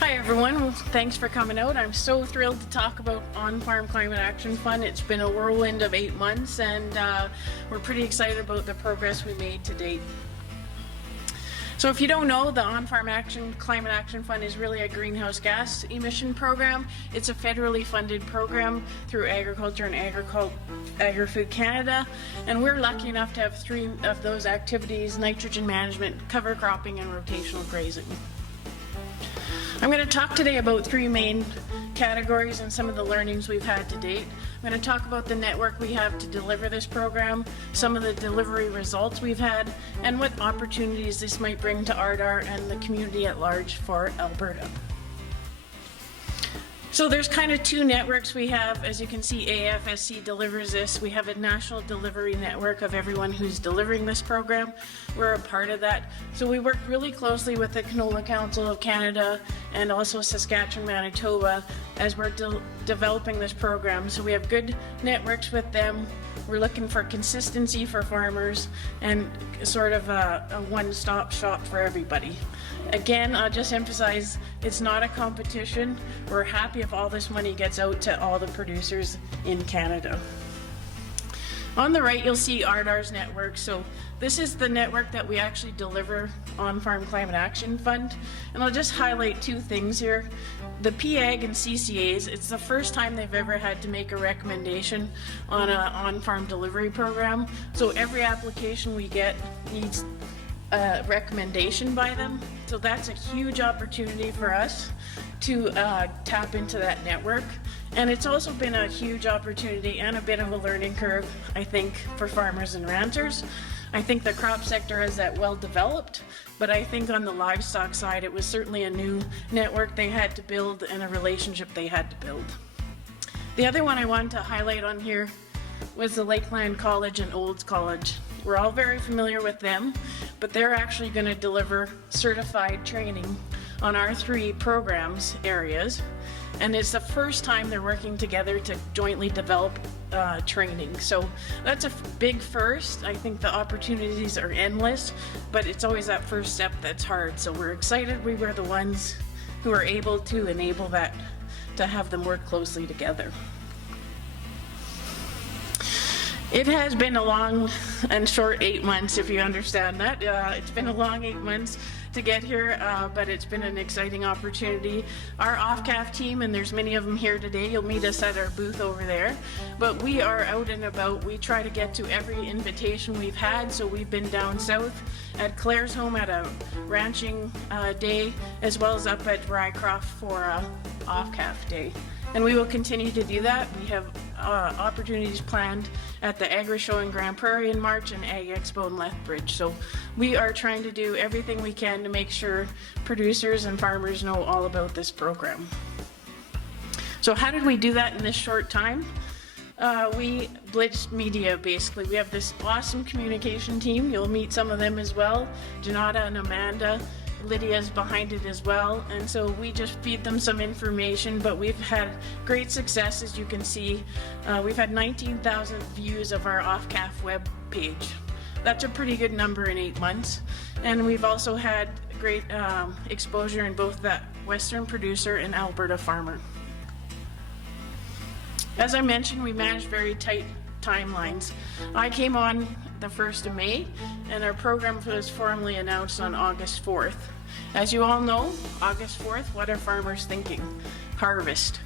Hi everyone, well, thanks for coming out. I'm so thrilled to talk about On-Farm Climate Action Fund. It's been a whirlwind of 8 months and we're pretty excited about the progress we made to date. So if you don't know, the On-Farm Climate Action Fund is really a greenhouse gas emission program. It's a federally funded program through Agriculture and Agri-Food Canada, and we're lucky enough to have 3 of those activities: nitrogen management, cover cropping, and rotational grazing. I'm going to talk today about 3 main categories and some of the learnings we've had to date. I'm going to talk about the network we have to deliver this program, some of the delivery results we've had, and what opportunities this might bring to Ardar and the community at large for Alberta. So there's kind of 2 networks we have. As you can see, AFSC delivers this. We have a national delivery network of everyone who's delivering this program. We're a part of that. So we work really closely with the Canola Council of Canada and also Saskatchewan, Manitoba as we're developing this program. So we have good networks with them. We're looking for consistency for farmers and sort of a one-stop shop for everybody. Again, I'll just emphasize, it's not a competition. We're happy if all this money gets out to all the producers in Canada. On the right, you'll see Ardar's network. So this is the network that we actually deliver On-Farm Climate Action Fund. And I'll just highlight 2 things here. The PAG and CCAs, it's the first time they've ever had to make a recommendation on an on-farm delivery program. So every application we get needs a recommendation by them. So that's a huge opportunity for us to tap into that network. And it's also been a huge opportunity and a bit of a learning curve, I think, for farmers and ranchers. I think the crop sector has that well developed, but I think on the livestock side, it was certainly a new network they had to build and a relationship they had to build. The other one I wanted to highlight on here was the Lakeland College and Olds College. We're all very familiar with them, but they're actually going to deliver certified training on our 3 programs areas. And it's the first time they're working together to jointly develop training. So that's a big first. I think the opportunities are endless, but it's always that first step that's hard. So we're excited we were the ones who are able to enable that, to have them work closely together. It has been a long and short 8 months, if you understand that. It's been a long 8 months to get here, but it's been an exciting opportunity. Our OFCAF team, and there's many of them here today, you'll meet us at our booth over there, but we are out and about. We try to get to every invitation we've had, so we've been down south at Claire's home at a ranching day, as well as up at Rycroft for a OFCAF day. And we will continue to do that. We have opportunities planned at the Agri Show in Grand Prairie in March and Ag Expo in Lethbridge. So we are trying to do everything we can to make sure producers and farmers know all about this program. So how did we do that in this short time? We blitzed media, basically. We have this awesome communication team. You'll meet some of them as well. Janata and Amanda. Lydia's behind it as well, and so we just feed them some information, but we've had great success. As you can see, we've had 19,000 views of our OFCAF web page. That's a pretty good number in 8 months, and we've also had great exposure in both the Western producer and Alberta farmer. As I mentioned, we manage very tight timelines. I came on the 1st of May, and our program was formally announced on August 4th. As you all know, August 4th, what are farmers thinking? Harvest.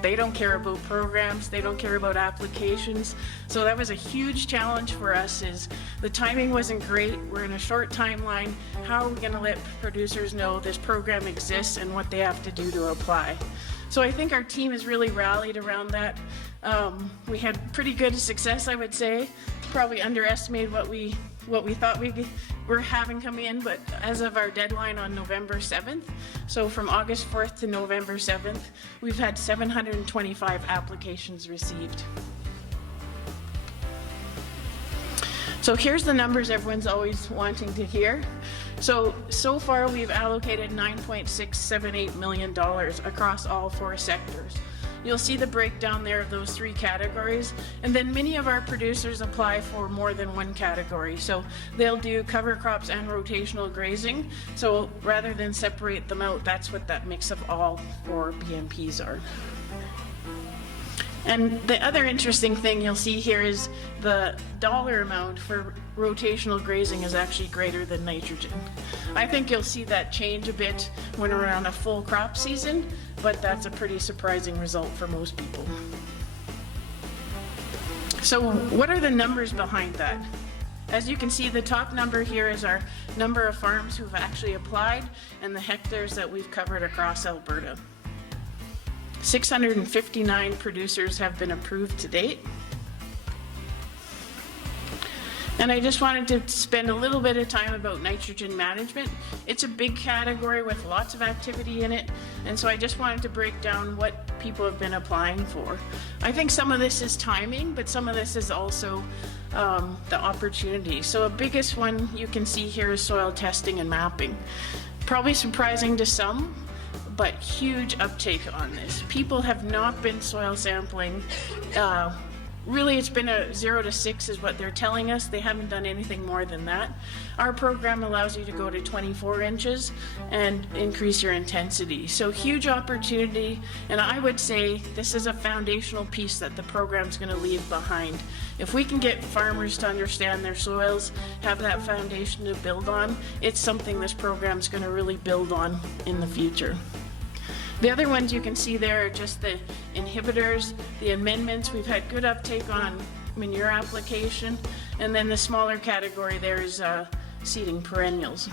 They don't care about programs, they don't care about applications. So that was a huge challenge for us. Is the timing wasn't great. We're in a short timeline. How are we going to let producers know this program exists and what they have to do to apply? So I think our team has really rallied around that. We had pretty good success, I would say. Probably underestimated what we thought we were having come in, but as of our deadline on November 7th, so from August 4th to November 7th, we've had 725 applications received. So here's the numbers everyone's always wanting to hear. So far we've allocated $9.678 million across all 4 sectors. You'll see the breakdown there of those 3 categories. And then many of our producers apply for more than one category. So they'll do cover crops and rotational grazing. So rather than separate them out, that's what that mix of all 4 BMPs are. And the other interesting thing you'll see here is the dollar amount for rotational grazing is actually greater than nitrogen. I think you'll see that change a bit when we're on a full crop season, but that's a pretty surprising result for most people. So what are the numbers behind that? As you can see, the top number here is our number of farms who've actually applied and the hectares that we've covered across Alberta. 659 producers have been approved to date. And I just wanted to spend a little bit of time about nitrogen management. It's a big category with lots of activity in it, and so I just wanted to break down what people have been applying for. I think some of this is timing, but some of this is also the opportunity. So a biggest one you can see here is soil testing and mapping. Probably surprising to some, but huge uptake on this. People have not been soil sampling. Really, it's been a 0 to 6 is what they're telling us. They haven't done anything more than that. Our program allows you to go to 24 inches and increase your intensity. So huge opportunity, and I would say this is a foundational piece that the program's going to leave behind. If we can get farmers to understand their soils, have that foundation to build on, it's something this program's going to really build on in the future. The other ones you can see there are just the inhibitors, the amendments. We've had good uptake on manure application, and then the smaller category there is seeding perennials.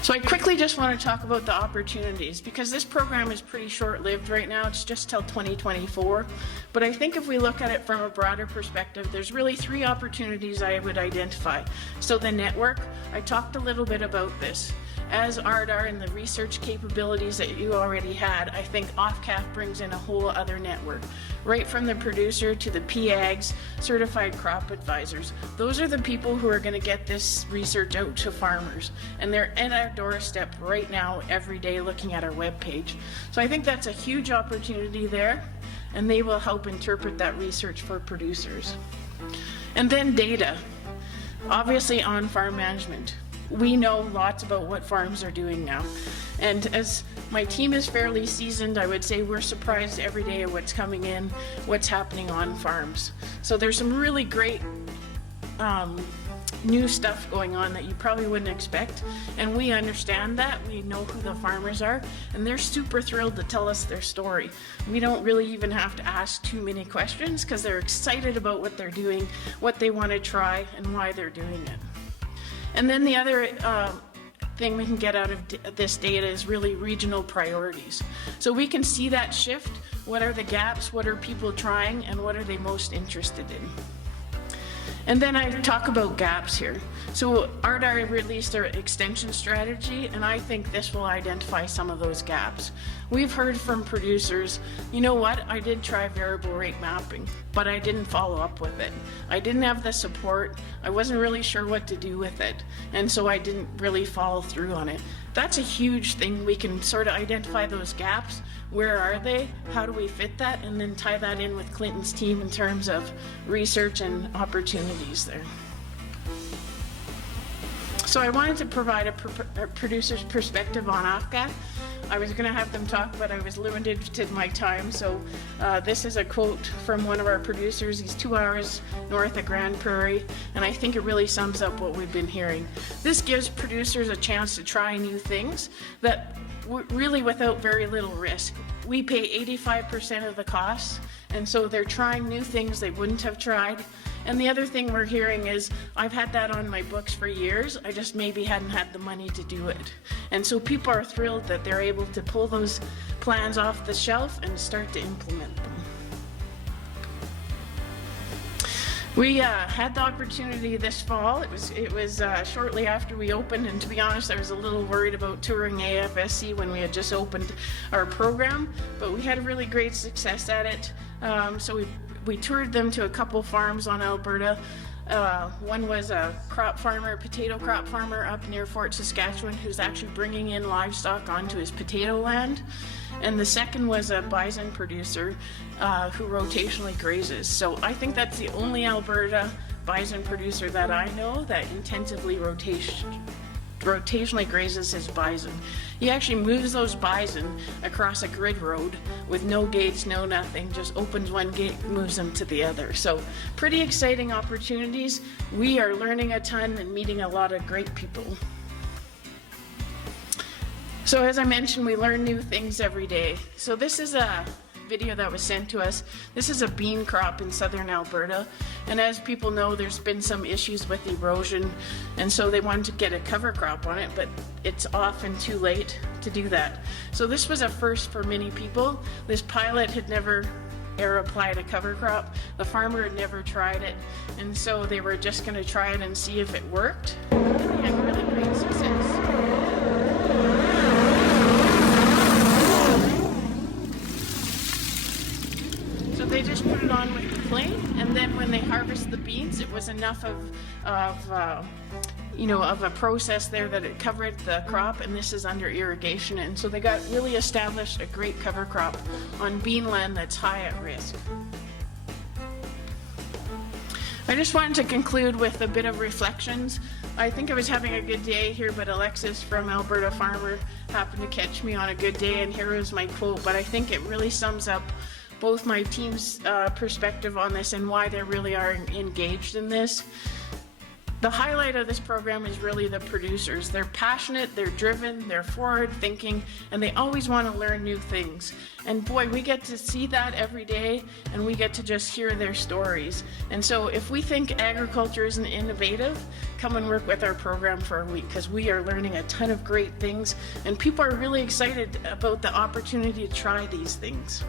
So I quickly just want to talk about the opportunities, because this program is pretty short-lived right now. It's just till 2024. But I think if we look at it from a broader perspective, there's really 3 opportunities I would identify. So the network, I talked a little bit about this. As ARDAR and the research capabilities that you already had, I think OFCAF brings in a whole other network. Right from the producer to the PAGs, certified crop advisors. Those are the people who are going to get this research out to farmers. And they're at our doorstep right now, every day, looking at our webpage. So I think that's a huge opportunity there, and they will help interpret that research for producers. And then data. Obviously on-farm management. We know lots about what farms are doing now. And as my team is fairly seasoned, I would say we're surprised every day at what's coming in, what's happening on farms. So there's some really great new stuff going on that you probably wouldn't expect. And we understand that. We know who the farmers are, and they're super thrilled to tell us their story. We don't really even have to ask too many questions because they're excited about what they're doing, what they want to try, and why they're doing it. And then the other thing we can get out of this data is really regional priorities. So we can see that shift. What are the gaps? What are people trying? And what are they most interested in? And then I talk about gaps here. So ARDAR released their extension strategy, and I think this will identify some of those gaps. We've heard from producers, you know what, I did try variable rate mapping, but I didn't follow up with it. I didn't have the support, I wasn't really sure what to do with it, and so I didn't really follow through on it. That's a huge thing. We can sort of identify those gaps. Where are they? How do we fit that? And then tie that in with Clinton's team in terms of research and opportunities there. So I wanted to provide a producer's perspective on OFCAF. I was going to have them talk, but I was limited to my time. So this is a quote from one of our producers. He's 2 hours north of Grand Prairie, and I think it really sums up what we've been hearing. This gives producers a chance to try new things that really without very little risk. We pay 85% of the costs, and so they're trying new things they wouldn't have tried. And the other thing we're hearing is, I've had that on my books for years, I just maybe hadn't had the money to do it. And so people are thrilled that they're able to pull those plans off the shelf and start to implement them. We had the opportunity this fall. It was shortly after we opened, and to be honest, I was a little worried about touring AFSC when we had just opened our program, but we had a really great success at it. So we toured them to a couple farms on Alberta. One was a crop farmer, potato crop farmer up near Fort Saskatchewan, who's actually bringing in livestock onto his potato land. And the second was a bison producer who rotationally grazes. So I think that's the only Alberta bison producer that I know that intensively rotationally grazes his bison. He actually moves those bison across a grid road with no gates, no nothing, just opens one gate, moves them to the other. So pretty exciting opportunities. We are learning a ton and meeting a lot of great people. So as I mentioned, we learn new things every day. So this is a video that was sent to us. This is a bean crop in southern Alberta, and as people know, there's been some issues with erosion, and so they wanted to get a cover crop on it, but it's often too late to do that. So this was a first for many people. This pilot had never ever applied a cover crop. The farmer had never tried it, and so they were just going to try it and see if it worked. And they had really great success. They just put it on with the plane, and then when they harvest the beans, it was enough of a process there that it covered the crop, and this is under irrigation, and so they got really established a great cover crop on bean land that's high at risk. I just wanted to conclude with a bit of reflections. I think I was having a good day here, but Alexis from Alberta Farmer happened to catch me on a good day, and here is my quote, but I think it really sums up both my team's perspective on this and why they really are engaged in this. The highlight of this program is really the producers. They're passionate, they're driven, they're forward thinking, and they always want to learn new things. And boy, we get to see that every day, and we get to just hear their stories. And so if we think agriculture isn't innovative, come and work with our program for a week, because we are learning a ton of great things, and people are really excited about the opportunity to try these things.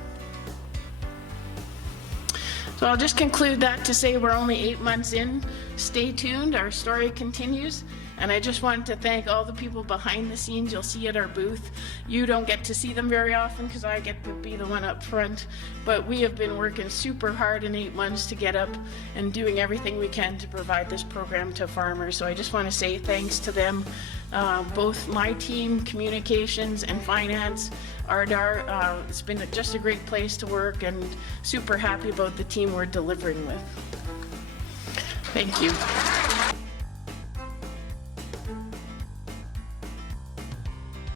So I'll just conclude that to say we're only 8 months in. Stay tuned, our story continues. And I just wanted to thank all the people behind the scenes. You'll see at our booth. You don't get to see them very often because I get to be the one up front. But we have been working super hard in 8 months to get up and doing everything we can to provide this program to farmers. So I just want to say thanks to them, both my team, communications and finance, Ardar. It's been just a great place to work, and super happy about the team we're delivering with. Thank you.